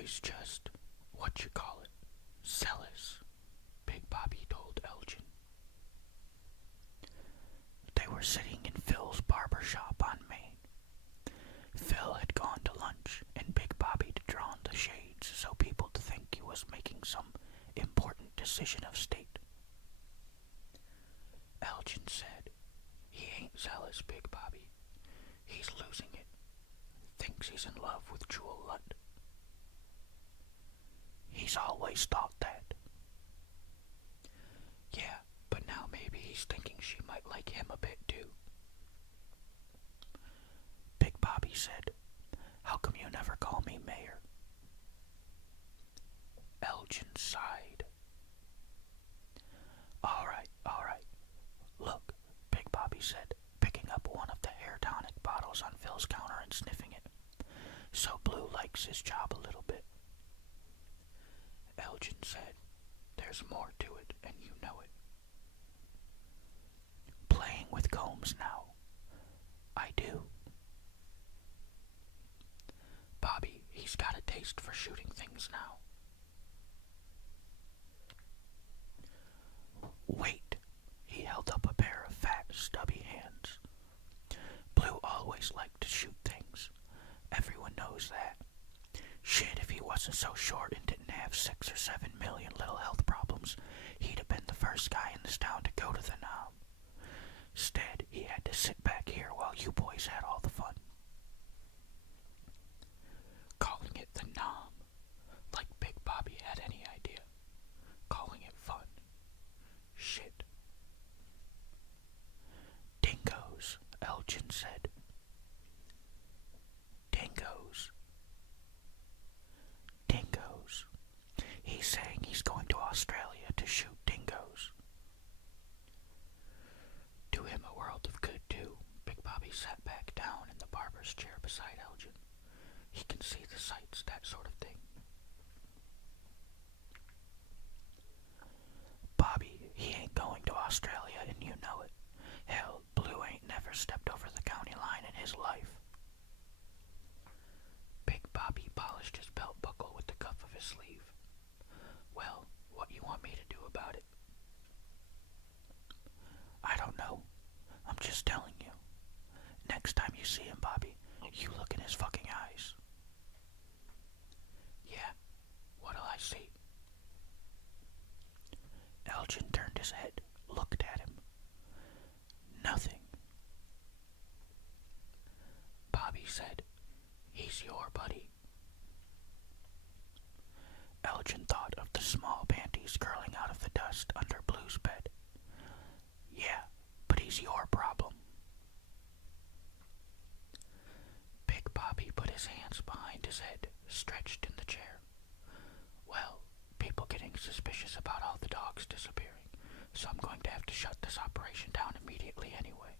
always just, zealous, Big Bobby told Elgin. They were sitting in Phil's barber shop on Main. Phil had gone to lunch, and Big Bobby'd drawn the shades so people'd think he was making some important decision of state. Elgin said, "He ain't zealous, Big Bobby. He's losing it. Thinks he's in love with Jewel Lutt. He's always thought that. Yeah, but now maybe he's thinking she might like him a bit too." Big Bobby said, "How come you never call me mayor?" Elgin sighed. All right. Look," Big Bobby said, picking up one of the hair tonic bottles on Phil's counter and sniffing it. "So Blue likes his job a little bit." Elgin said, "There's more to it, and you know it." "Playing with combs now." "I do." "Bobby, he's got a taste for shooting things now." "Wait." He held up a pair of fat, stubby hands. "Blue always liked to shoot things. Everyone knows that. Shit, if he wasn't so short and didn't have 6 or 7 million little health problems, he'd have been the first guy in this town to go to the Nam. Instead, he had to sit back here while you boys had all the fun." Calling it the Nam, like Big Bobby had any idea. Calling it fun. Shit. "Dingoes," Elgin said. "Dingoes. Dingoes. He's saying he's going to Australia to shoot dingoes." "Do him a world of good, too." Big Bobby sat back down in the barber's chair beside Elgin. "He can see the sights, that sort of thing." "Bobby, he ain't going to Australia, and you know it. Hell, Blue ain't never stepped over the county line in his life." Big Bobby polished his belt buckle with the cuff of his sleeve. "Well, what you want me to do about it?" "I don't know. I'm just telling you. Next time you see him, Bobby, you look in his fucking eyes." "Yeah, what'll I see?" Elgin turned his head, looked at him. "Nothing." Bobby said, "He's your buddy." Elgin thought of the small panties curling out of the dust under Blue's bed. "Yeah, but he's your problem." Big Bobby put his hands behind his head, stretched in the chair. "Well, people getting suspicious about all the dogs disappearing, so I'm going to have to shut this operation down immediately anyway."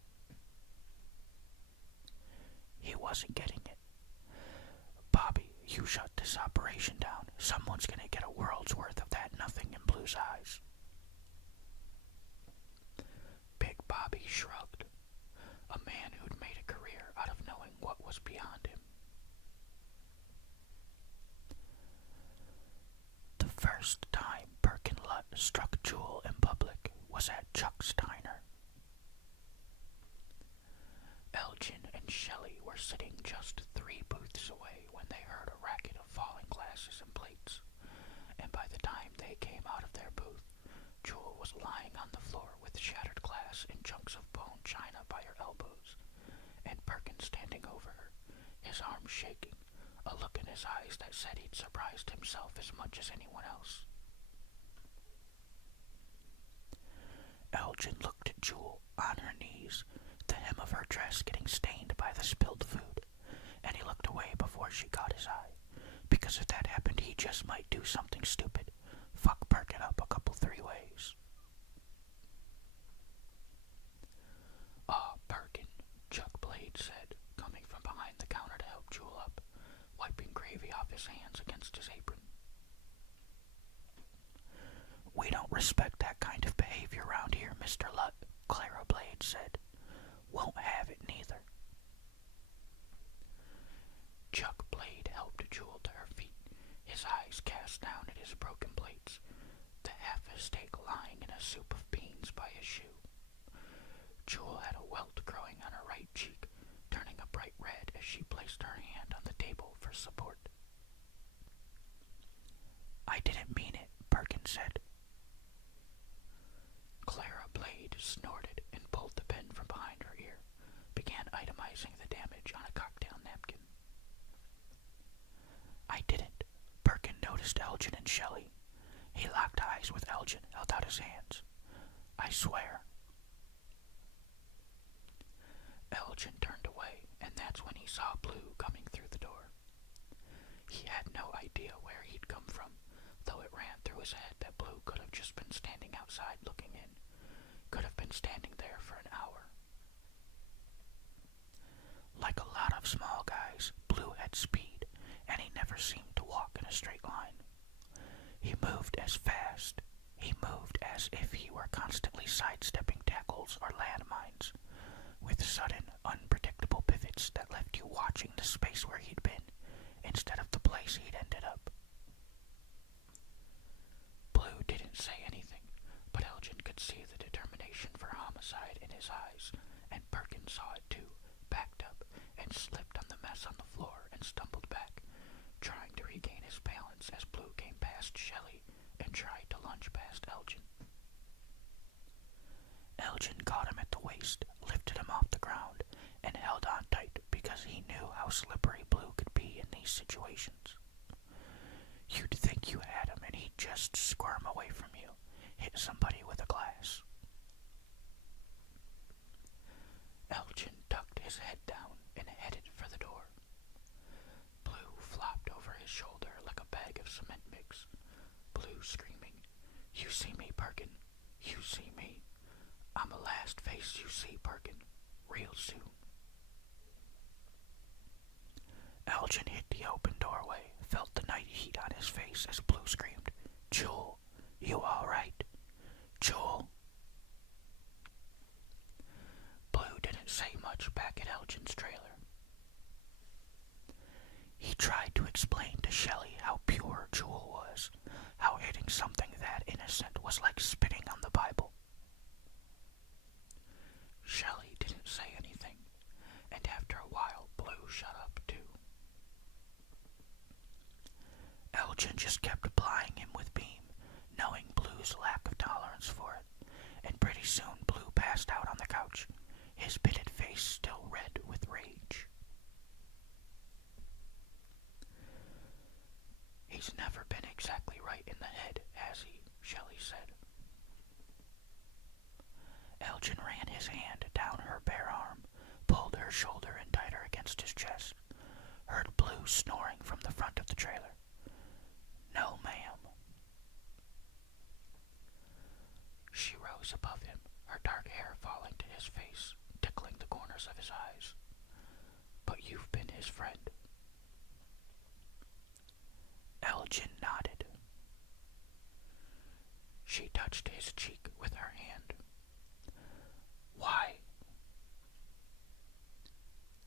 He wasn't getting it. "Bobby, you shut this operation down, someone's gonna get a world's worth of that nothing in Blue's eyes." Big Bobby shrugged. A man who'd made a career out of knowing what was beyond him. The first time Perkin Lutt struck Jewel in public was at Chuck's Diner. Elgin and Shelley were sitting just 3 booths away when they heard a racket of falling glasses and plates, and by the time they came out of their booth, Jewel was lying on the floor with shattered glass and chunks of bone china by her elbows, and Perkin standing over her, his arms shaking, a look in his eyes that said he'd surprised himself as much as anyone else. Elgin looked at Jewel on her knees, the hem of her dress getting stained by the spilled food, and he looked away before she caught his eye, because if that happened he just might do something stupid, fuck Perkin up a couple 3 ways. "Aw, Perkin," Chuck Blade said, coming from behind the counter to help Jewel up, wiping gravy off his hands against his apron. "We don't respect that kind of behavior around here, Mr. Lutt," Clara Blade said. "Won't have it neither." Chuck Blade helped Jewel to her feet, his his eyes cast down at his broken plates, the half a steak lying in a soup of beans by his shoe. Jewel had a welt growing on her right cheek, turning a bright red as she placed her hand on the table for support. "I didn't mean it," Perkins said. Clara Blade snorted and pulled the pen from behind her ear, began itemizing the damage on a cocktail napkin. "I didn't." Perkin noticed Elgin and Shelley. He locked eyes with Elgin, held out his hands. "I swear." Elgin turned away, and that's when he saw Blue coming through the door. He had no idea where he'd come from, though it ran through his head that Blue could have just been standing outside looking in, could have been standing there for an hour. Like a lot of small guys, Blue had speed, and he never seemed to walk in a straight line. He moved as fast. He moved as if he were constantly sidestepping tackles or landmines, with sudden, unpredictable pivots that left you watching the space where he'd been instead of the place he'd ended up. Blue didn't say anything, but Elgin could see the determination for homicide in his eyes, and Perkins saw it too, backed up, and slipped on the mess on the floor and stumbled back, trying to regain his balance as Blue came past Shelley and tried to lunge past Elgin. Elgin caught him at the waist, lifted him off the ground, and held on tight because he knew how slippery Blue could be in these situations. You'd think you had him and he'd just squirm away from you, hit somebody with a glass. Elgin ducked his head down and headed for the door. Blue flopped over his shoulder like a bag of cement mix, Blue screaming, "You see me, Perkin? You see me? I'm the last face you see, Perkin, real soon." Elgin hit the open doorway, felt the night heat on his face as Blue screamed, "Jewel, you all right? Jewel?" Blue didn't say much back at Elgin's trailer. He tried to explain to Shelley how pure Jewel was, how hitting something that innocent was like spitting on the Bible. Shelley didn't say anything, and after a while Blue shut up too. Elgin just kept applying him with beam, knowing Blue's lack of tolerance for it, and pretty soon Blue passed out on the couch, his pitted face still red with rage. "He's never been exactly right in the head, has he?" Shelley said. Elgin ran his hand down her bare arm, pulled her shoulder in tighter against his chest, heard Blue snoring from the front of the trailer. "No, ma'am." She rose above him, her dark hair falling to his face, tickling the corners of his eyes. "But you've been his friend." Elgin nodded. She touched his cheek with her hand. "Why?"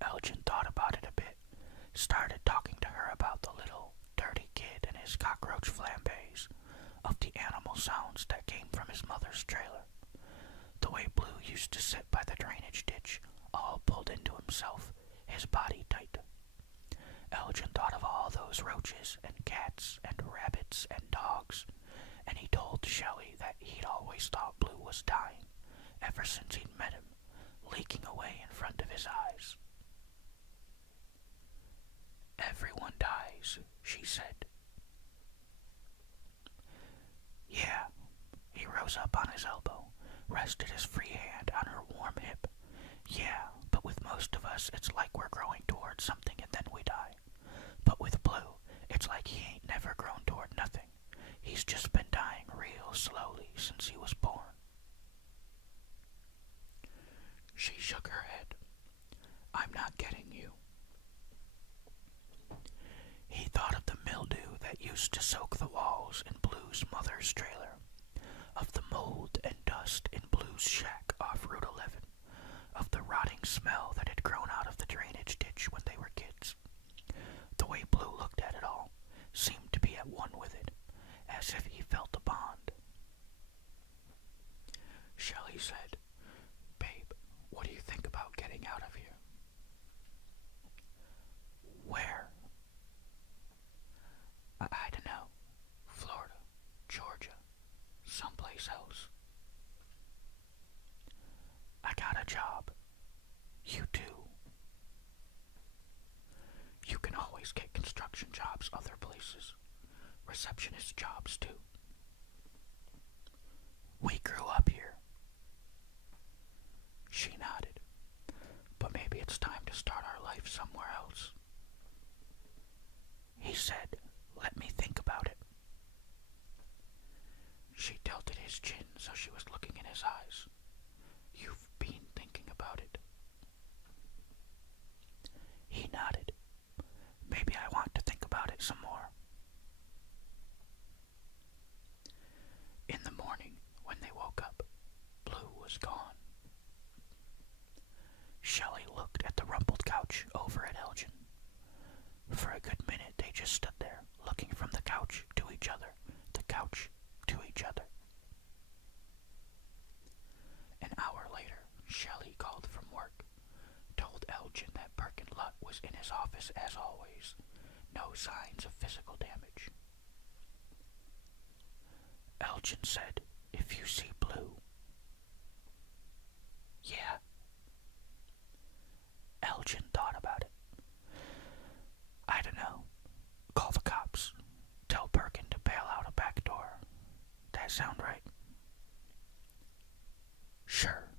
Elgin thought about it a bit, started talking to her about the little, dirty kid and his cockroach flambés, of the animal sounds that came from his mother's trailer, the way Blue used to sit by the drainage ditch, all pulled into himself, his body tight. Elgin thought of all those roaches and cats and rabbits and dogs, and he told Shelley that he'd always thought Blue was dying, ever since he'd met him, leaking away in front of his eyes. "Everyone dies," she said. "Yeah." He rose up on his elbow, rested his free hand on her warm hip. "Yeah, but with most of us it's like we're growing towards something and then we die. But with Blue, it's like he ain't never grown toward nothing. He's just been dying real slowly since he was born." She shook her head. "I'm not getting you." He thought of the mildew that used to soak the walls in Blue's mother's trailer, of the mold and dust in Blue's shack off Route 11, of the rotting smell that had grown out of the drainage ditch when they were kids. The way Blue looked at it all seemed to be at I don't know. Florida, Georgia, someplace else. I got a job. You too. You can always get construction jobs other places. Receptionist jobs too. We grew up here. She nodded. But maybe it's time to start our life somewhere else. He said, let me think about it. She tilted his chin so she was looking in his eyes. You've been thinking about it. He nodded. Maybe I want to think about it some more. In the morning, when they woke up, Blue was gone. Shelley looked at the rumpled couch over at Elgin. For a good minute they just stood there, looking from the couch to each other, the couch to each other. An hour later, Shelley called from work, told Elgin that Perkin Lutt was in his office as always, no signs of physical damage. Elgin said, if you see Blue. Yeah. Elgin thought about it. I don't know. Call the cops. Tell Perkin to bail out a back door. That sound right? Sure.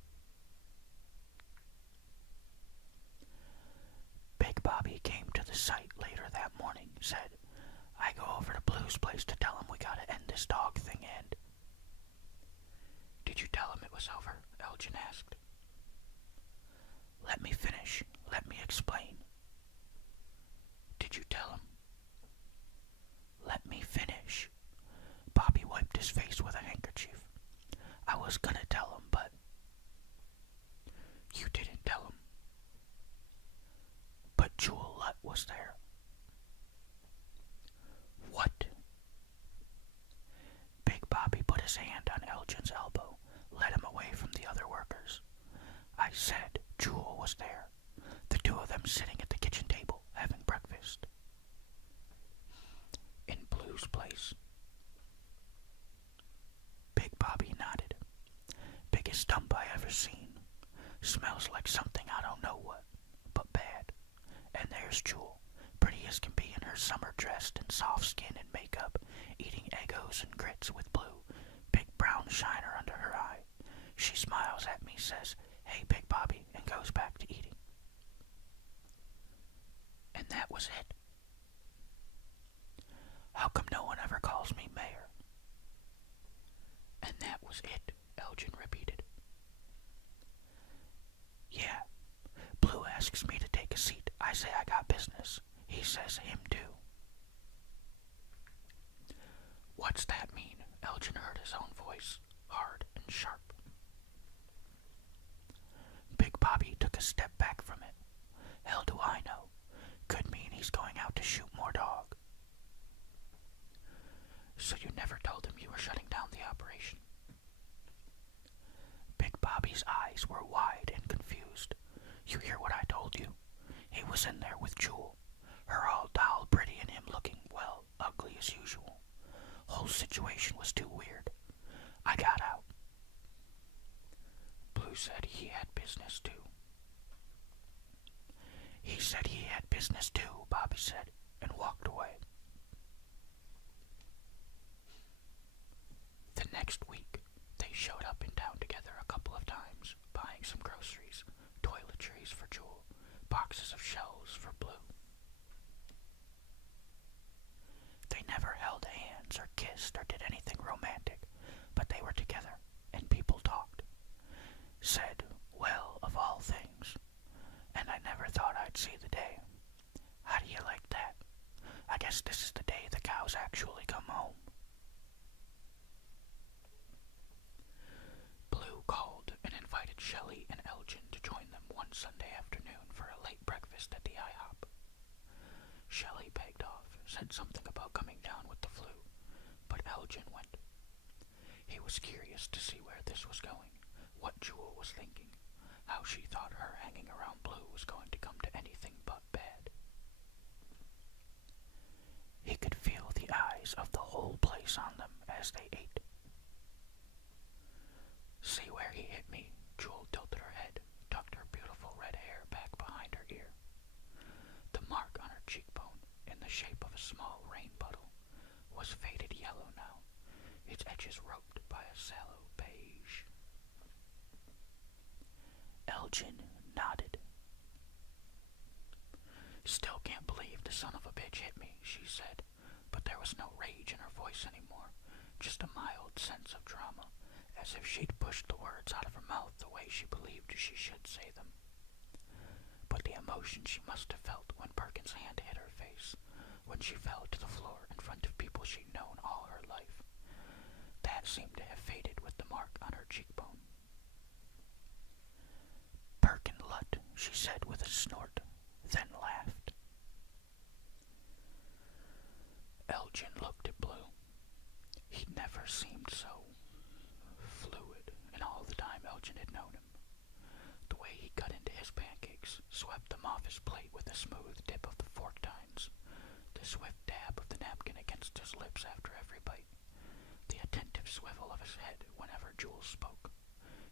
Big Bobby came to the site later that morning, said, I go over to Blue's place to tell him we gotta end this dog thing and... Did you tell him it was over? Elgin asked. Let me finish. Let me explain. Did you tell him? Let me finish. Bobby wiped his face with a handkerchief. I was gonna tell him, but... You didn't tell him. But Jewel Lutt was there. What? Big Bobby put his hand on Elgin's elbow, led him away from the other workers. I said Jewel was there. The two of them sitting at the kitchen table, having breakfast. In Blue's place. Big Bobby nodded. Biggest dump I ever seen. Smells like something I don't know what, but bad. And there's Jewel, pretty as can be in her summer dress and soft skin and makeup, eating Eggos and grits with Blue, big brown shiner under her eye. She smiles at me, says, hey, Big Bobby, and goes back to eating. And that was it. How come no one ever calls me Mayor? And that was it, Elgin repeated. Yeah. Blue asks me to take a seat. I say I got business. He says him too. What's that mean? Elgin heard his own voice, hard and sharp. Big Bobby took a step back from it. Hell do I know. Could mean he's going out to shoot more dog. So you never told him you were shutting down the operation? Big Bobby's eyes were wide and confused. You hear what I told you? He was in there with Jewel. Her all doll pretty and him looking, well, ugly as usual. Whole situation was too weird. I got out. Blue said he had business too. He said he had business too, Bobby said, and walked away. The next week, they showed up in town together a couple of times, buying some groceries, toiletries for Jewel, boxes of shells for Blue. They never held hands or kissed or did anything romantic, but they were together, and people talked. Said, well, of all things, and I never thought I'd see the day. How do you like that? I guess this is the day the cows actually come home. Blue called and invited Shelley and Elgin to join them one Sunday afternoon for a late breakfast at the IHOP. Shelley begged off, said something about coming down with the flu, but Elgin went. He was curious to see where this was going, what Jewel was thinking, how she thought her hanging around Blue was going to come to anything but bad. He could feel the as they ate. See where he hit me? Jewel tilted her head, tucked her beautiful red hair back behind her ear. The mark on her cheekbone, in the shape of a small rain puddle, was faded yellow now, its edges roped by a sallow beige. Elgin nodded. Still can't believe the son of a bitch hit me, she said, but there was no rage in her voice anymore, just a mild sense of drama, as if she'd pushed the words out of her mouth the way she believed she should say them. But the emotion she must have felt when Perkins' hand hit her face, when she fell to the floor in front of people she'd known all her life, that seemed to have faded with the mark on her cheekbone. Perkin Lut, she said with a snort, then laughed. Elgin looked at Blue. He'd never seemed so fluid in all the time Elgin had known him. The way he cut into his pancakes, swept them off his plate with a smooth dip of the fork tines, the swift dab of the napkin against his lips after every bite, the attentive swivel of his head whenever Jules spoke,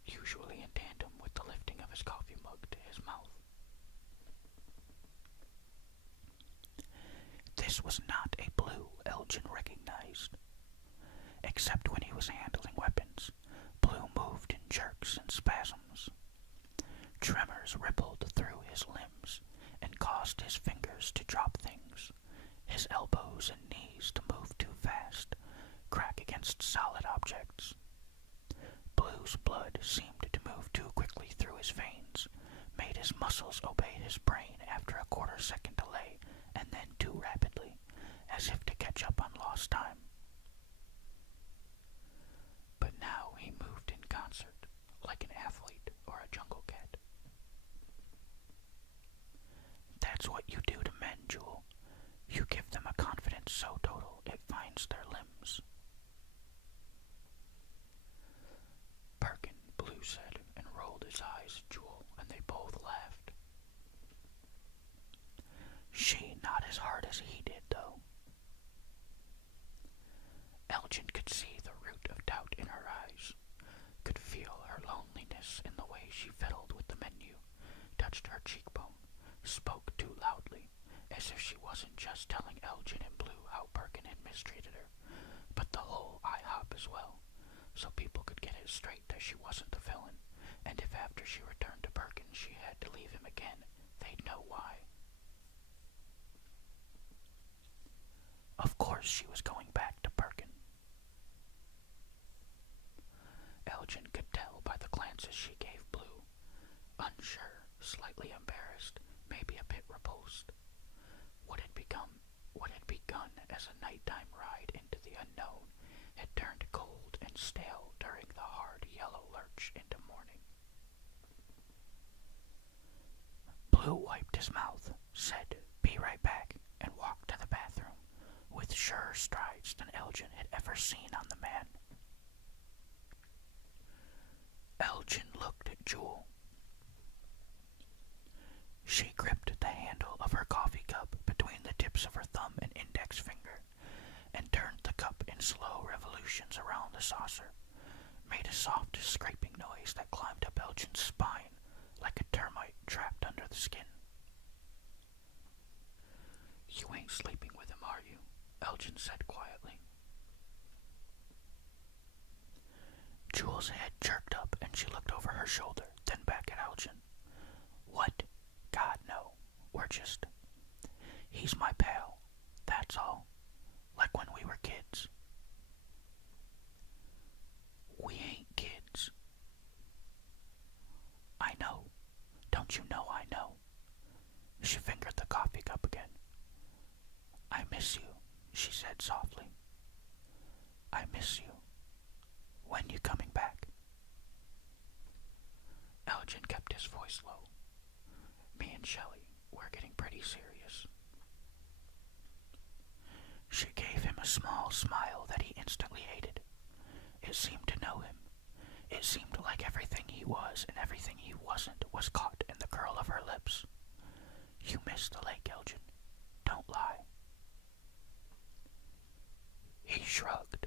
usually in tandem with the lifting of his coffee mug to his mouth. This was not a Blue Elgin recognized. Except when he was handling weapons, Blue moved in jerks and spasms. Tremors rippled through his limbs and caused his fingers to drop things, his elbows and knees to move too fast, crack against solid objects. Blue's blood seemed to move too quickly through his veins, made his muscles obey his brain after a quarter-second delay, and then too rapidly, as if to catch up on lost time. But now he moved in concert, like an athlete or a jungle cat. That's what you do to men, Jewel. You give them a confidence so total it finds their limbs. Perkin, Blue said, and rolled his eyes at Jewel, and they both laughed. She not as hard as he did, though. Elgin could see the root of doubt in her eyes, could feel her loneliness in the way she fiddled with the menu, touched her cheekbone, spoke too loudly, as if she wasn't just telling Elgin and Blue how Perkin had mistreated her, but the whole IHOP as well, so people could get it straight that she wasn't the villain, and if after she returned to Perkin she had to leave him again, they'd know why. Of course she was going back to Perkin. Elgin could tell by the glances she gave Blue, unsure, slightly embarrassed, maybe a bit repulsed. What had begun as a nighttime ride into the unknown had turned cold and stale during the hard yellow lurch into morning. Blue wiped his mouth, said, "Be right back," and walked to the bathroom, with surer strides than Elgin had ever seen on the man. Elgin looked at Jewel. She gripped the handle of her coffee cup between the tips of her thumb and index finger, and turned the cup in slow revolutions around the saucer, made a soft scraping noise that climbed up Elgin's spine like a termite trapped under the skin. You ain't sleeping with him, are you? Elgin said quietly. Jewel's head jerked up and she looked over her shoulder, then back at Elgin. What? God, no. We're just... He's my pal. That's all. Like when we were kids. We ain't kids. I know. Don't you know I know? She fingered the coffee cup again. I miss you, she said softly. I miss you. When you coming back? Elgin kept his voice low. Me and Shelley, we're getting pretty serious. She gave him a small smile that he instantly hated. It seemed to know him. It seemed like everything he was and everything he wasn't was caught in the curl of her lips. You miss the lake, Elgin. Don't lie. He shrugged.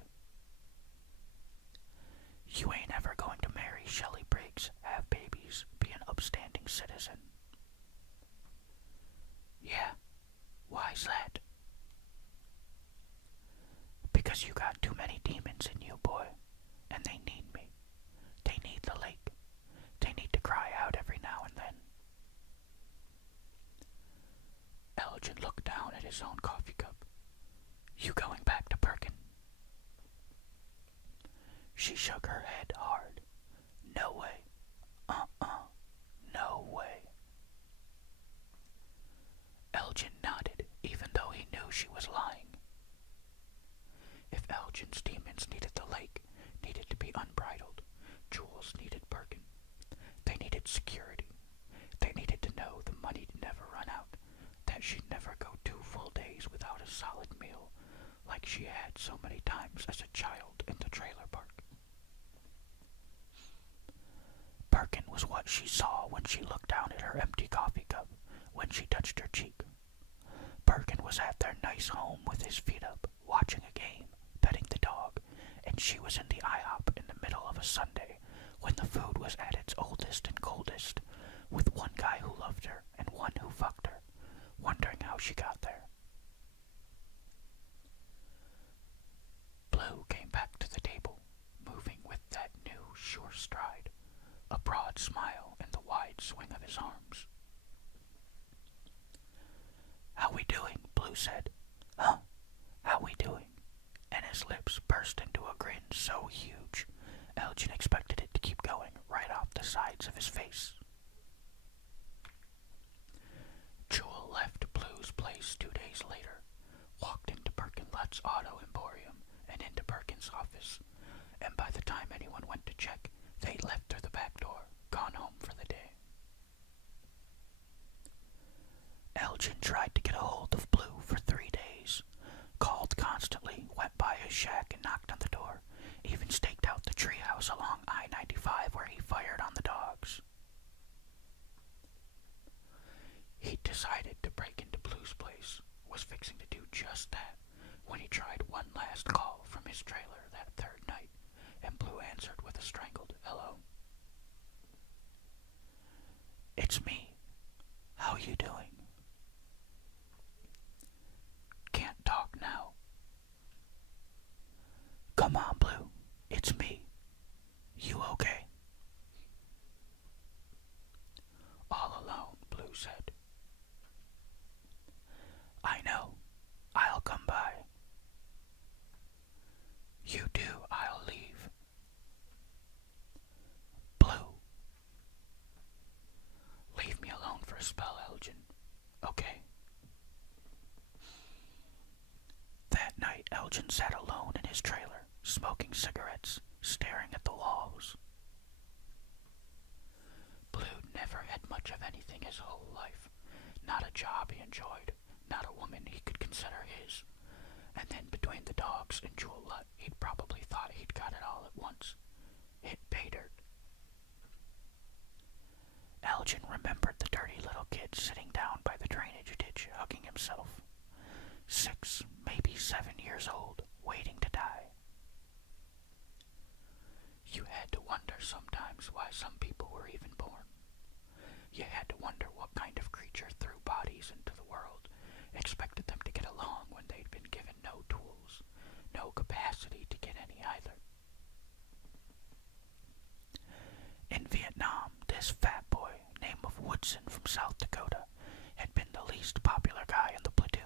'cause you got too many demons in you, boy, and they need me. They need the lake. They need to cry out every now and then. Elgin looked down at his own coffee cup. You going back to Perkin? She shook her head hard. No way. No way. Elgin nodded, even though he knew she was lying. If Elgin's demons needed the lake, needed to be unbridled, Jules needed Perkin. They needed security. They needed to know the money'd never run out, that she'd never go 2 full days without a solid meal, like she had so many times as a child in the trailer park. Perkin was what she saw when she looked down at her empty coffee cup, when she touched her cheek. Perkin was at their nice home with his feet up, watching a game, petting the dog, and she was in the IHOP in the middle of a Sunday, when the food was at its oldest and coldest, with one guy who loved her and one who fucked her, wondering how she got there. Blue came back to the table, moving with that new, sure stride, a broad smile in the wide swing of his arms. How we doing? Blue said. Huh? How we doing? And his lips burst into a grin so huge, Elgin expected it to keep going right off the sides of his face. Jewel left Blue's place 2 days later, walked into Perkin-Lutz's Auto Emporium and into Perkin's office, and by the time anyone went to check, they'd left through the back door, gone home for the day. Elgin tried to get a hold of Blue for 3 days, called constantly, went by his shack and knocked on the door, even staked out the treehouse along I-95 where he fired on the dogs. He decided to break into Blue's place, was fixing to do just that, when he tried one last call from his trailer that third night, and Blue answered with a strangled hello. It's me. How you doing? Can't talk now. Come on, Blue. It's me. You okay? All alone, Blue said. I know. I'll come by. You do, I'll leave. Blue. Leave me alone for a spell, Elgin. Okay? That night, Elgin sat alone in his trailer, smoking cigarettes, staring at the walls. Blue never had much of anything his whole life. Not a job he enjoyed, not a woman he could consider his. And then between the dogs and Jewel Lutt, he'd probably thought he'd got it all at once. It patered. Elgin remembered the dirty little kid sitting down by the drainage ditch, hugging himself. 6, maybe 7 years old, waiting to die. You had to wonder sometimes why some people were even born. You had to wonder what kind of creature threw bodies into the world, expected them to get along when they'd been given no tools, no capacity to get any either. In Vietnam, this fat boy, named of Woodson from South Dakota, had been the least popular guy in the platoon.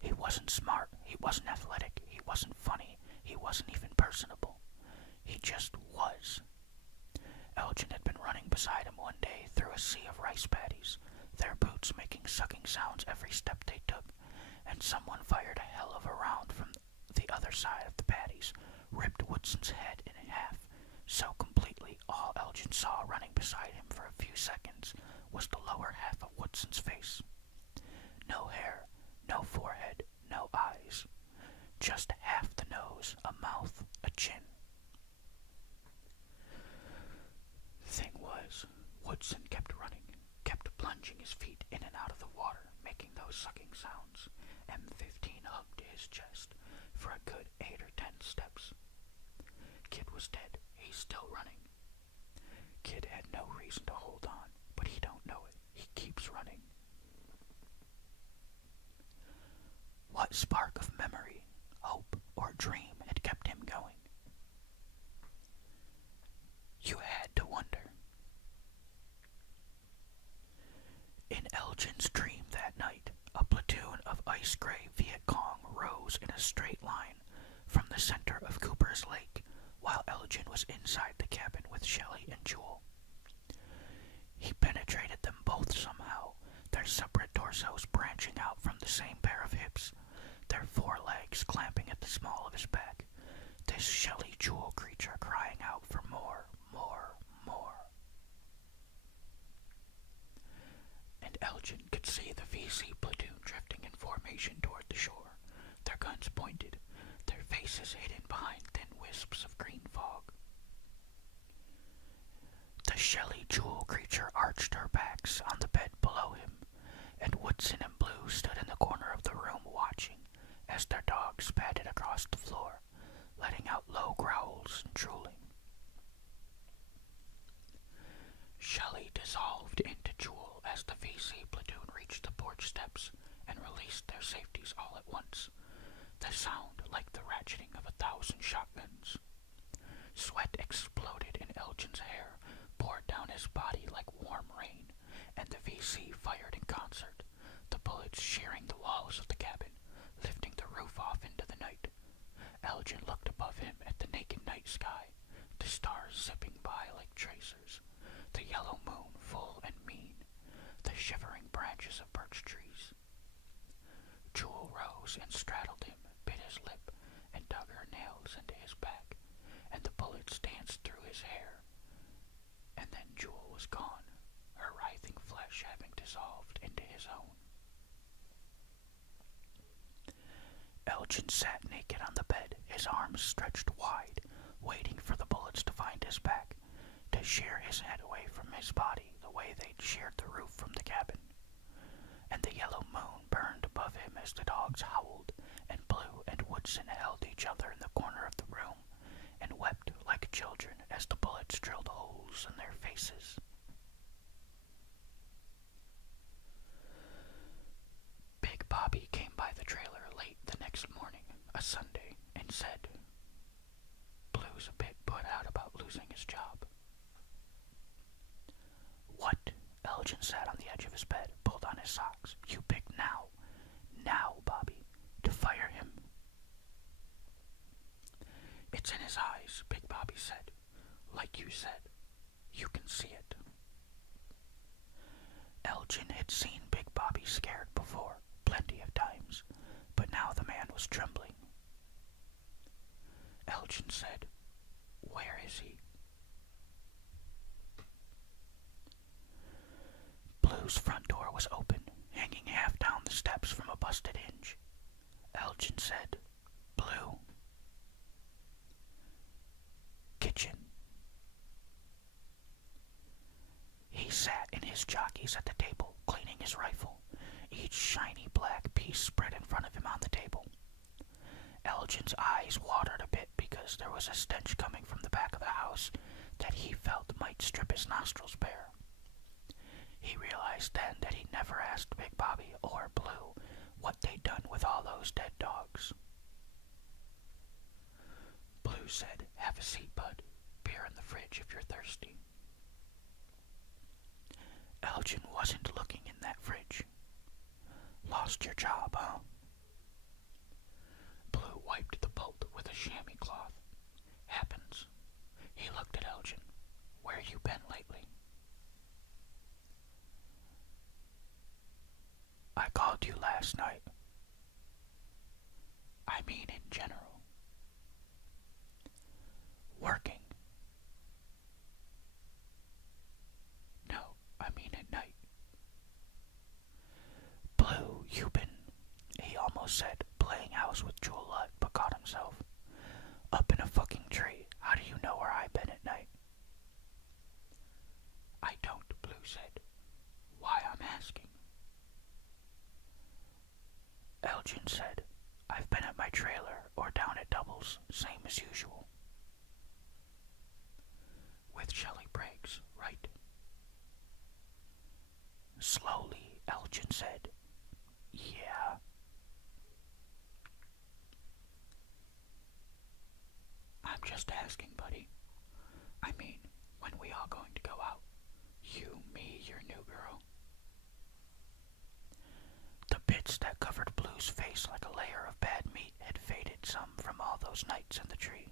He wasn't smart, he wasn't athletic, he wasn't funny, he wasn't even personable. He just was. Elgin had been running beside him one day through a sea of rice paddies, their boots making sucking sounds every step they took, and someone fired a hell of a round from the other side of the paddies, ripped Woodson's head in half, so completely all Elgin saw running beside him for a few seconds was the lower half of Woodson's face. No hair, no forehead, no eyes. Just half the nose, a mouth, a chin. Thing was, Woodson kept running, kept plunging his feet in and out of the water, making those sucking sounds. M15 hugged his chest for a good 8 or 10 steps. Kid was dead. He's still running. Kid had no reason to hold on, but he don't know it. He keeps running. What spark of memory, hope, or dream had kept him going. You had to wonder. In Elgin's dream that night, a platoon of ice-gray Viet Cong rose in a straight line from the center of Cooper's Lake, while Elgin was inside the cabin with Shelley and Jewel. He penetrated them both somehow, their separate torsos branching out from the same pair of hips, their forelegs clamping at the small of his back, this Shelley Jewel creature crying out for more, more, more. And Elgin could see the VC platoon drifting in formation toward the shore, their guns pointed, their faces hidden behind thin wisps of green fog. The Shelley Jewel creature arched her backs on the bed below him, and Woodson and Blue stood in the corner of the room watching as their dogs padded across the floor, letting out low growls and drooling. Shelley dissolved into Jewel as the VC platoon reached the porch steps and released their safeties all at once, the sound like the ratcheting of 1,000 shotguns. Sweat exploded in Elgin's hair, poured down his body like warm rain, and the VC fired in concert, the bullets shearing the walls of the cabin, lifting the roof off into the night. Elgin looked above him at the naked night sky, the stars zipping by like tracers, the yellow moon full and mean, the shivering branches of birch trees. Jewel rose and straddled him, bit his lip, and dug her nails into his back, and the bullets danced through his hair. And then Jewel was gone, her writhing flesh having dissolved into his own. Elgin sat naked on the bed, his arms stretched wide, waiting for the bullets to find his back, to shear his head away from his body the way they'd sheared the roof from the cabin. And the yellow moon burned above him as the dogs howled, and Blue and Woodson held each other in the corner of the room, and wept like children as the bullets drilled holes in their faces. Big Bobby came by the trailer late the next morning, a Sunday, and said, "Blue's a bit put out about losing his job." "What?" Elgin sat on the edge of his bed, pulled on his socks. "You pick now. Now, Bobby. To fire him." "It's in his eyes," Big Bobby said. "Like you said. You can see it." Elgin had seen Big Bobby scared before, plenty of times, but now the man was trembling. Elgin said, "Where is he?" Blue's front door was open, hanging half down the steps from a busted hinge. Elgin said, "Blue." "Kitchen." He sat in his jockeys at the table, cleaning his rifle, each shiny black piece spread in front of him on the table. Elgin's eyes watered a bit because there was a stench coming from the back of the house that he felt might strip his nostrils bare. He realized then that he'd never asked Big Bobby or Blue what they'd done with all those dead dogs. Blue said, "Have a seat, bud. Beer in the fridge if you're thirsty." Elgin wasn't looking in that fridge. "Lost your job, huh?" Blue wiped the bolt with a chamois cloth. "Happens." He looked at Elgin. "Where you been lately?" "I called you last night." "I mean in general." "Working." "No, I mean at night." "Blue, you been," he almost said, playing house with Jewel, but caught himself. "Up in a fucking tree. How do you know where I've been at night?" "I don't," Blue said. "Why I'm asking." Elgin said, "I've been at my trailer or down at Double's, same as usual." "With Shelley Briggs, right?" Slowly, Elgin said, "Yeah." I'm just asking, buddy. I mean, when we all going to go out? You, me, your new girl. The bits that covered Blue's face like a layer of bad meat had faded some from all those nights in the tree.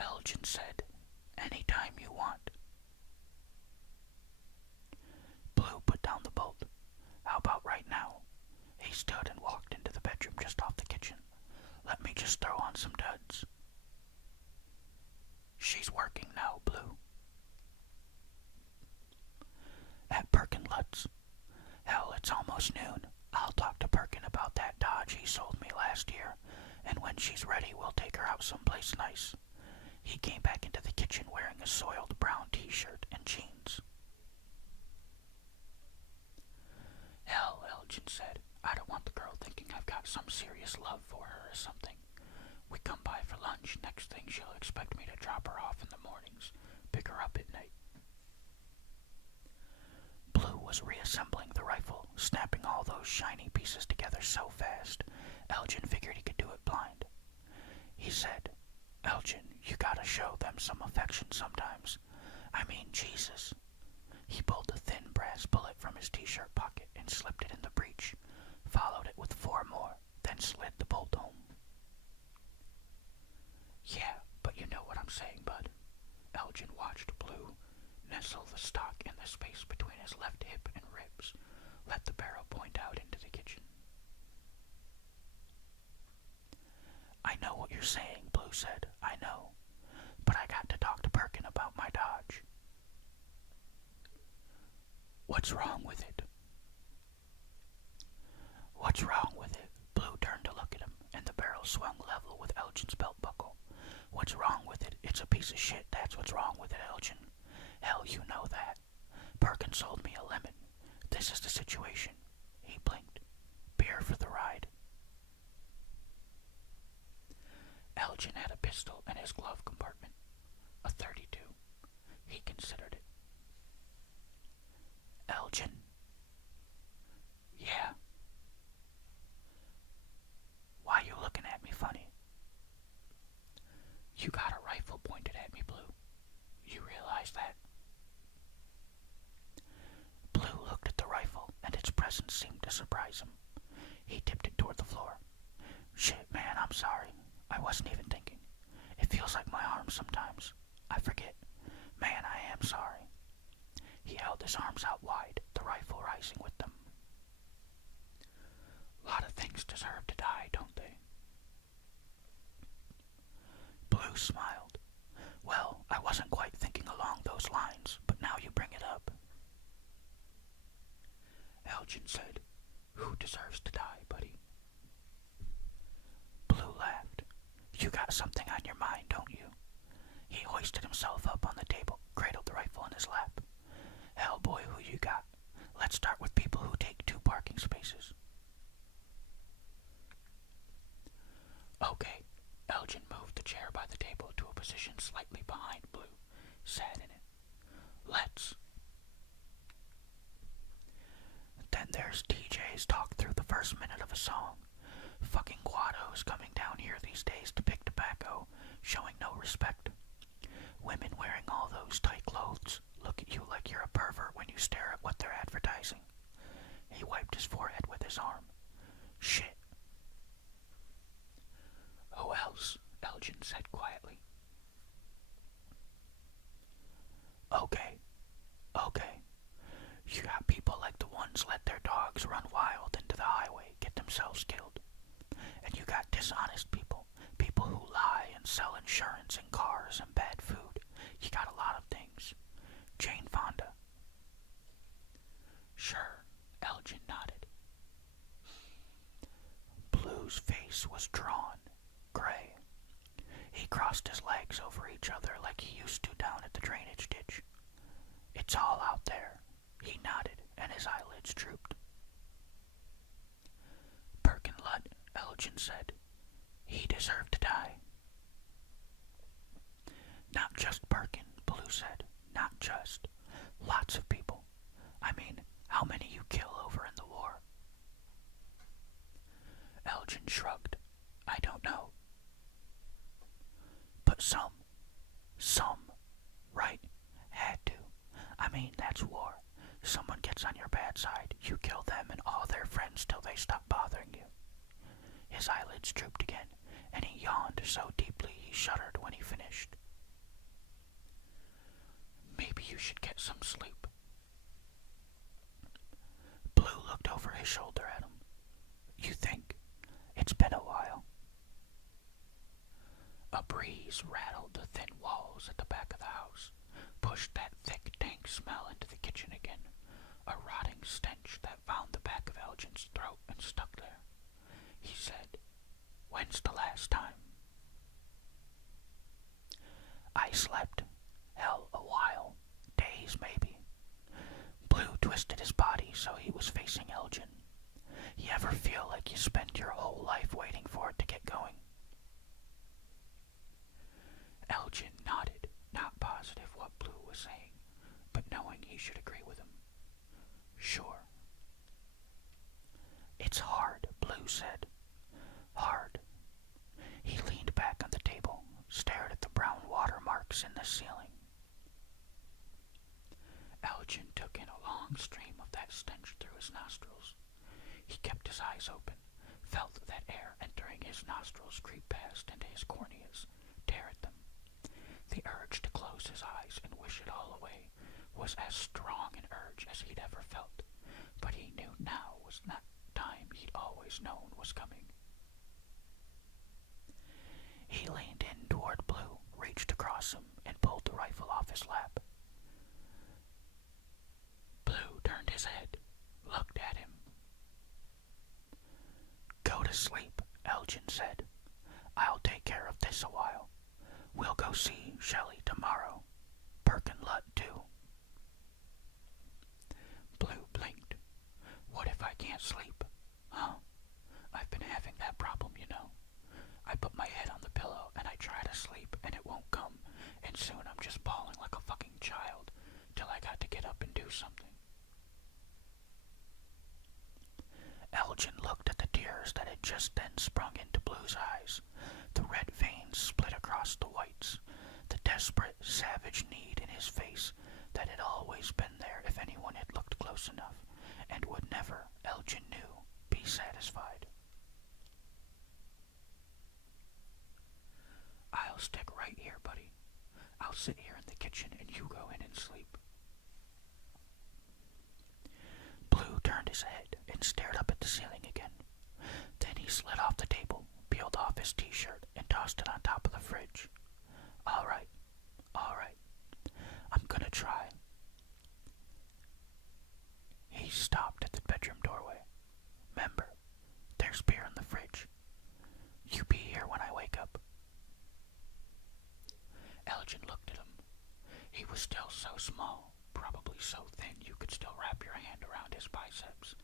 Elgin said, "Any time you want." Blue put down the bolt. "How about right now?" He stood and walked into the bedroom just off the kitchen. "Let me just throw on some duds." "She's working now, Blue." "At Perkin Lutz." "Hell, it's almost noon. I'll talk to Perkin about that Dodge he sold me last year, and when she's ready we'll take her out someplace nice." He came back into the kitchen wearing a soiled brown t-shirt and jeans. "Hell," Elgin said, "I don't want the girl thinking I've got some serious love for her or something. We come by for lunch, next thing she'll expect me to drop her off in the mornings, pick her up at night." Blue was reassembling the rifle, snapping all those shiny pieces together so fast, Elgin figured he could do it blind. He said, "Elgin, you gotta show them some affection sometimes. I mean, Jesus." He pulled a thin brass bullet from his t-shirt pocket and slipped it in the breech, followed it with 4 more, then slid the bolt home. "Yeah, but you know what I'm saying, bud." Elgin watched Blue nestle the stock in the space between his left hip and ribs, let the barrel point out into the kitchen. "I know what you're saying," Blue said. "I know. But I got to talk to Perkin about my Dodge." "What's wrong with it?" "What's wrong with it?" Blue turned to look at him, and the barrel swung level with Elgin's belt buckle. "What's wrong with it? It's a piece of shit, that's what's wrong with it, Elgin. Hell, you know that. Perkin sold me a lemon. This is the situation." He blinked. "Beer for the ride." Elgin had a pistol in his glove compartment. A .32. He considered it. "Elgin?" "Yeah." "Why you looking at me funny?" "You got a rifle pointed at me, Blue. You realize that?" Blue looked at the rifle, and its presence seemed to surprise him. He tipped it toward the floor. "Shit, man, I'm sorry. I wasn't even thinking. It feels like my arms sometimes. I forget. Man, I am sorry." He held his arms out wide, the rifle rising with them. "A lot of things deserve to die, don't they?" Blue smiled. "Well, I wasn't quite thinking along those lines, but now you bring it up." Elgin said, "Who deserves to die, buddy?" Blue laughed. "You got something on your mind, don't you?" He hoisted himself up on the table, cradled the rifle in his lap. "Hell, boy, who you got? Let's start with people who take 2 parking spaces." "Okay." Elgin moved the chair by the table to a position slightly behind Blue, sat in it. "Let's." Then there's DJs talk through the first minute of a song. Fucking guados coming down here these days to pick tobacco, showing no respect. Women wearing all those tight clothes look at you like you're a pervert when you stare at what they're advertising. He wiped his forehead with his arm. "Shit." "Who else?" Elgin said quietly. Okay. You got people like the ones let their dogs run wild into the highway, get themselves killed. And you got dishonest people, people who lie and sell insurance and cars and bad food. You got a lot of things. Jane Fonda." "Sure," Elgin nodded. Blue's face was drawn, gray. He crossed his legs over each other like he used to down at the drainage ditch. "It's all out there." He nodded, and his eyelids drooped. "Perkin Lutz," Elgin said. "He deserved to die." "Not just Perkin," Blue said. "Not just. Lots of people. I mean, how many you kill over in the war?" Elgin shrugged. "I don't know." stop bothering you. His eyelids drooped again, and he yawned so deeply he shuddered when he finished. Maybe you should get some sleep. Blue looked over his shoulder at him. You think? It's been a while. A breeze rattled the thin walls at the back of the house, pushed that thick, dank smell into the kitchen again, a rotting stench that found the back of Elgin's throat and stuck there. He said, When's the last time? I slept. Hell, a while. Days, maybe. Blue twisted his body so he was facing Elgin. You ever feel like you spent your whole life waiting for it to get going? Elgin nodded, not positive what Blue was saying, but knowing he should agree with him. Sure. It's hard, Blue said. Hard. He leaned back on the table, stared at the brown water marks in the ceiling. Elgin took in a long stream of that stench through his nostrils. He kept his eyes open, felt that air entering his nostrils creep past into his corneas, tear at them. The urge to close his eyes and wish it all away was as strong an urge as he'd ever felt, but he knew now was not time he'd always known was coming. He leaned in toward Blue, reached across him, and pulled the rifle off his lap. Blue turned his head, looked at him. Go to sleep, Elgin said. I'll take care of this a while. We'll go see Shelley tomorrow. Perkin Lutt, too. Blue blinked. What if I can't sleep? Huh? I've been having that problem, you know. I put my head on the pillow and I try to sleep and it won't come, and soon I'm just bawling like a fucking child till I got to get up and do something. Elgin looked at the tears that had just then sprung into Blue's eyes. The red veins split across the whites, the desperate, savage need in his face that had always been there if anyone had looked close enough, and would never, Elgin knew, be satisfied. I'll stick right here, buddy. I'll sit here in the kitchen and you go in and sleep. Blue turned his head and stared up at the ceiling again. Then he slid off the table, peeled off his t-shirt, and tossed it on top of the fridge. All right. I'm gonna try. He stopped at the bedroom doorway. Remember, there's beer in the fridge. You be here when I wake up. Elgin looked at him. He was still so small, probably so thin you could still wrap your hand around his biceps,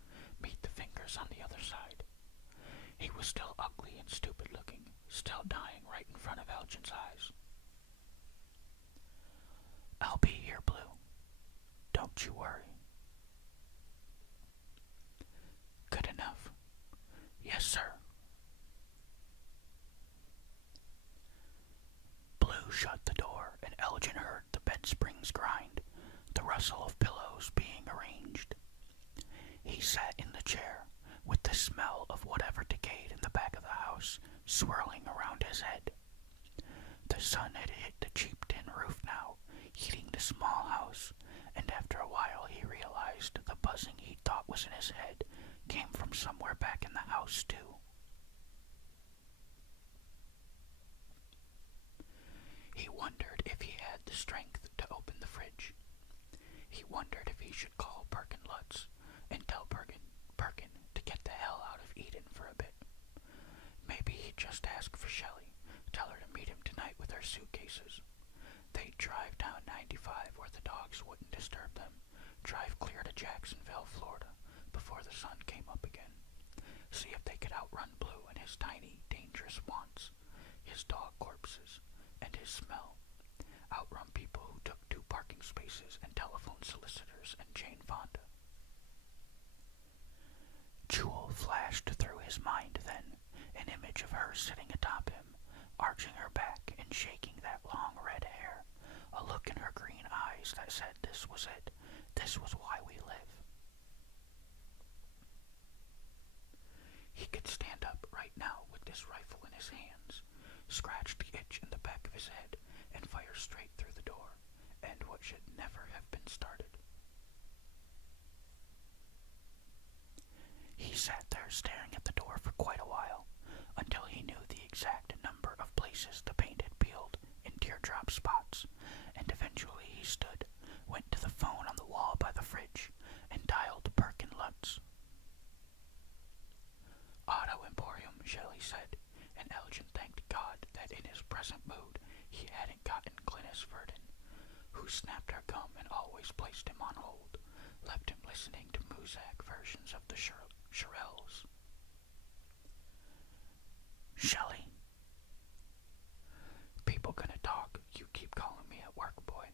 meet the fingers on the other side. He was still ugly and stupid looking, still dying right in front of Elgin's eyes. I'll be here, Blue. Don't you worry. Good enough. Yes, sir. Blue shut the door, and Elgin heard the bed springs grind, the rustle of pillows being arranged. He sat in the chair, with the smell of whatever decayed in the back of the house swirling around his head. The sun had hit the cheap tin roof now, heating the small house, and after a while he realized the buzzing he thought was in his head came from somewhere back in the house, too. He wondered if he had the strength to open the fridge. He wondered if he should call Perkin Lutz and tell Perkin to get the hell out of Eden for a bit. Maybe he'd just ask for Shelley, tell her to meet him tonight with her suitcases. They'd drive down 95 where the dogs wouldn't disturb them, drive clear to Jacksonville, Florida, before the sun came up again. See if they could outrun Blue and his tiny, dangerous wants, his dog corpses, and his smell. Outrun people who took 2 parking spaces and telephone solicitors and Jane Fonda. Jewel flashed through his mind then, an image of her sitting atop him, arching her back and shaking that long red hair, a look in her green eyes that said this was it, this was why we live. right now with this rifle in his hands, scratch the itch in the back of his head, and fire straight through the door, and what should never have been started. He sat there staring at the door for quite a while, until he knew the exact number of places the paint had peeled in teardrop spots, and eventually he stood, went to the phone on the wall by the fridge, and dialed Perkin Lutz. Auto Emporium, Shelley said, and Elgin thanked God that in his present mood he hadn't gotten Glynis Verdon, who snapped her gum and always placed him on hold, left him listening to Muzak versions of the Shirelles. Shelley. People gonna talk, you keep calling me at work, boy.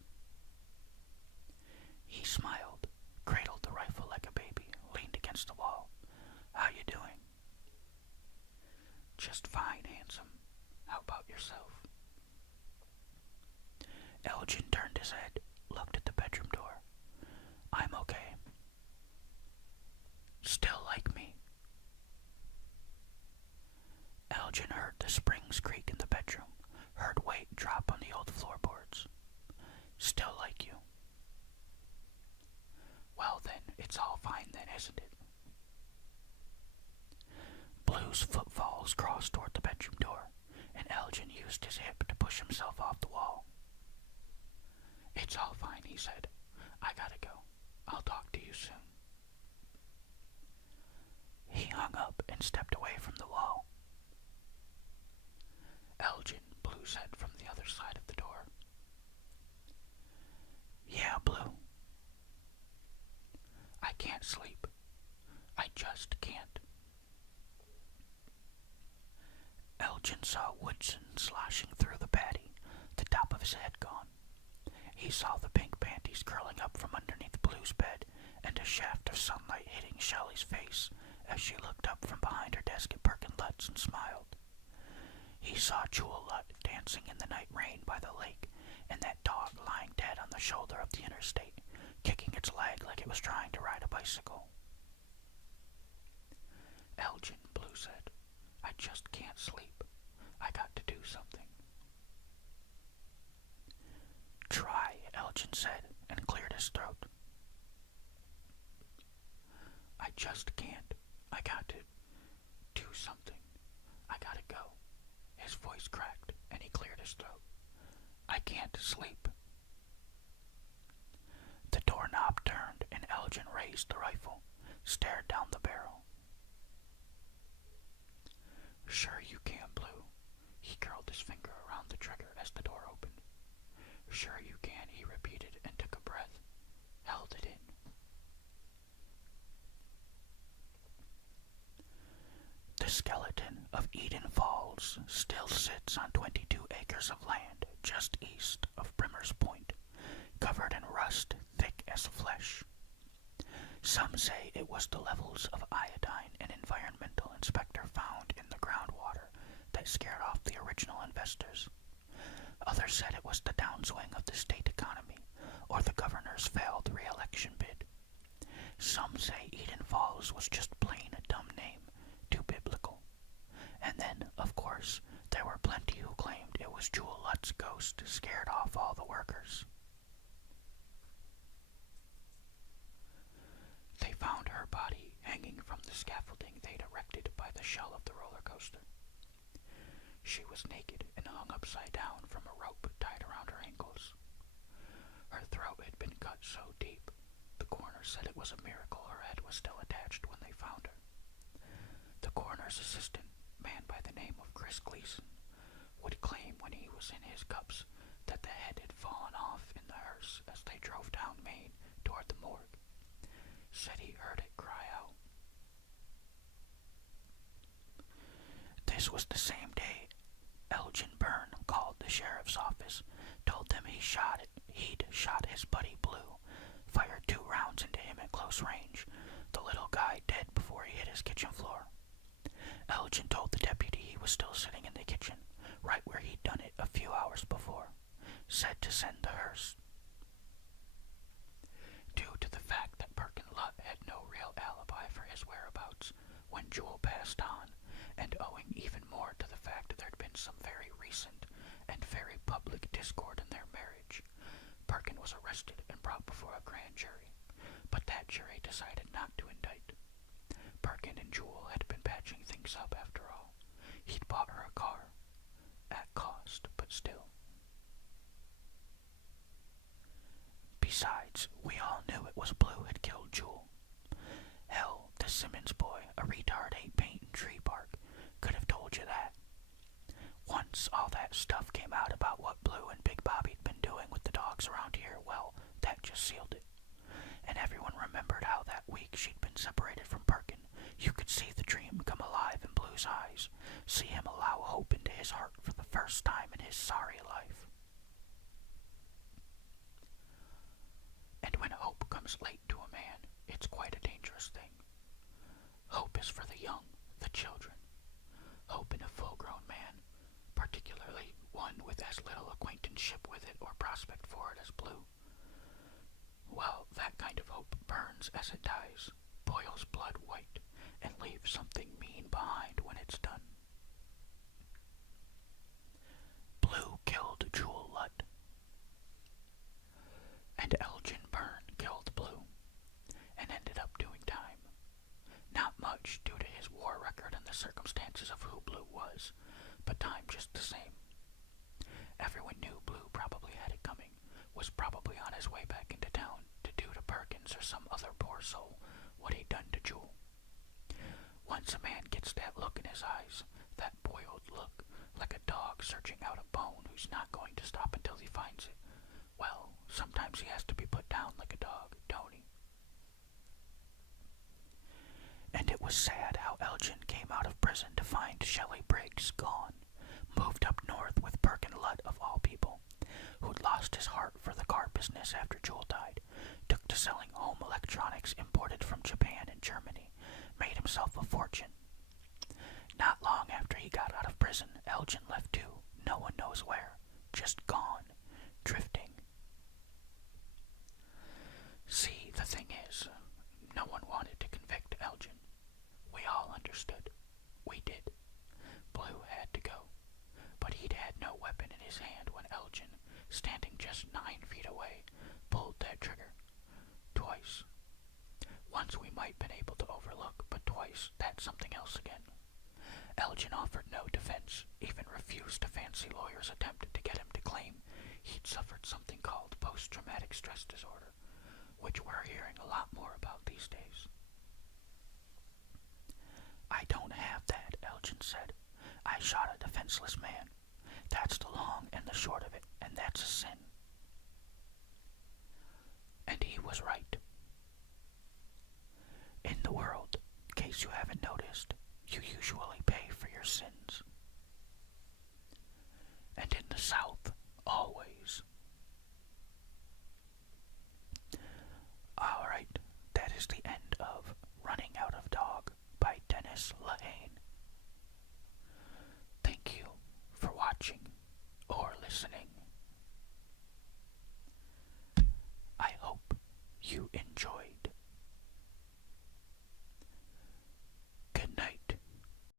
He smiled, cradled the rifle like a baby, leaned against the wall. How you doing? Just fine, handsome. How about yourself? Elgin turned his head, looked at the bedroom door. I'm okay. Still like me? Elgin heard the springs creak in the bedroom, heard weight drop on the old floorboards. Still like you. Well then, it's all fine then, isn't it? Blue's footfalls crossed toward the bedroom door, and Elgin used his hip to push himself off the wall. It's all fine, he said. I gotta go. I'll talk to you soon. He hung up and stepped away from the wall. Elgin, Blue said from the other side of the door. Yeah, Blue. I can't sleep. I just can't. Elgin saw Woodson sloshing through the patty, the top of his head gone. He saw the pink panties curling up from underneath Blue's bed, and a shaft of sunlight hitting Shelley's face as she looked up from behind her desk at Perkin Lutz and smiled. He saw Jewel Lutt dancing in the night rain by the lake, and that dog lying dead on the shoulder of the interstate, kicking its leg like it was trying to ride a bicycle. Elgin, Blue said, I just can't sleep. I got to do something. Try, Elgin said, and cleared his throat. I just can't. I got to do something. I gotta go. His voice cracked, and he cleared his throat. I can't sleep. The doorknob turned, and Elgin raised the rifle, stared down the barrel. Sure you can, Blue. He curled his finger around the trigger as the door opened. Sure you can, he repeated and took a breath. Held it in. The skeleton of Eden Falls still sits on 22 acres of land just east of Brimmer's Point, covered in rust thick as flesh. Some say it was the levels of iodine an environmental inspector found in the groundwater that scared off the original investors. Others said it was the downswing of the state economy or the governor's failed re-election bid. Some say Eden Falls was just plain a dumb name, too biblical. And then, of course, there were plenty who claimed it was Jewel Lutt's ghost scared off all the workers. They found her body hanging from the scaffolding they'd erected by the shell of the roller coaster. She was naked and hung upside down from a rope tied around her ankles. Her throat had been cut so deep, the coroner said it was a miracle her head was still attached when they found her. The coroner's assistant, man by the name of Chris Gleason, would claim when he was in his cups that the head had fallen off in the hearse as they drove down Main toward the morgue. Said he heard it cry out. This was the same day Elgin Byrne called the sheriff's office, told them he'd shot his buddy Blue, fired 2 rounds into him at close range, the little guy dead before he hit his kitchen floor. Elgin told the deputy he was still sitting in the kitchen, right where he'd done it a few hours before, said to send the hearse. Due to the fact that Perkin Lutt had no real alibi for his whereabouts when Jewel passed on, and owing discord in their marriage. Perkin was arrested and brought before a grand jury, but that jury decided not to indict. Perkin and Jewel had been patching things up after all. He'd bought her a car, at cost, but still. Besides, we all knew it was Blue had killed Jewel. Hell, the Simmons boy, a retard ate paint and tree bark, could have told you that. Once all that stuff came out about what Blue and Big Bobby'd been doing with the dogs around here, well, that just sealed it. And everyone remembered how that week she'd been separated from Perkin. You could see the dream come alive in Blue's eyes, see him allow hope into his heart for the first time in his sorry life. And when hope comes late to a man, it's quite a dangerous thing. Hope is for the young, the children. Hope in a full-grown man, particularly one with as little acquaintanceship with it or prospect for it as Blue. Well, that kind of hope burns as it dies, boils blood white, and leaves something mean behind when it's done. Blue killed Jewel Lutt, and Elgin Byrne killed Blue, and ended up doing time. Not much due to his war record and the circumstances of who Blue was, but time just the same. Everyone knew Blue probably had it coming, was probably on his way back into town to do to Perkins or some other poor soul what he'd done to Jewel. Once a man gets that look in his eyes, that boiled look, like a dog searching out a bone who's not going to stop until he finds it, well, sometimes he has to be put down like a dog, don't he? And it was sad how Elgin came out of prison to find Shelley Briggs gone, moved up north with Perkin Lutt of all people, who'd lost his heart for the car business after Jewel died, took to selling home electronics imported from Japan and Germany, made himself a fortune. Not long after he got out of prison, Elgin left too, no one knows where, just gone, drifting. See, the thing is, no one wanted to convict Elgin. We all understood. We did. Blue had to go, but he'd had no weapon in his hand when Elgin, standing just 9 feet away, pulled that trigger. Twice. Once we might been able to overlook, but twice, that's something else again. Elgin offered no defense, even refused a fancy lawyer's attempt to get him to claim he'd suffered something called post-traumatic stress disorder, which we're hearing a lot more about these days. I don't have that, Elgin said. I shot a defenseless man. That's the long and the short of it, and that's a sin. And he was right. In the world, in case you haven't noticed, you usually pay for your sins. And in the South, always. Alright, that is the end of Running Out of Dog by Dennis Lehane. Thank you for watching or listening.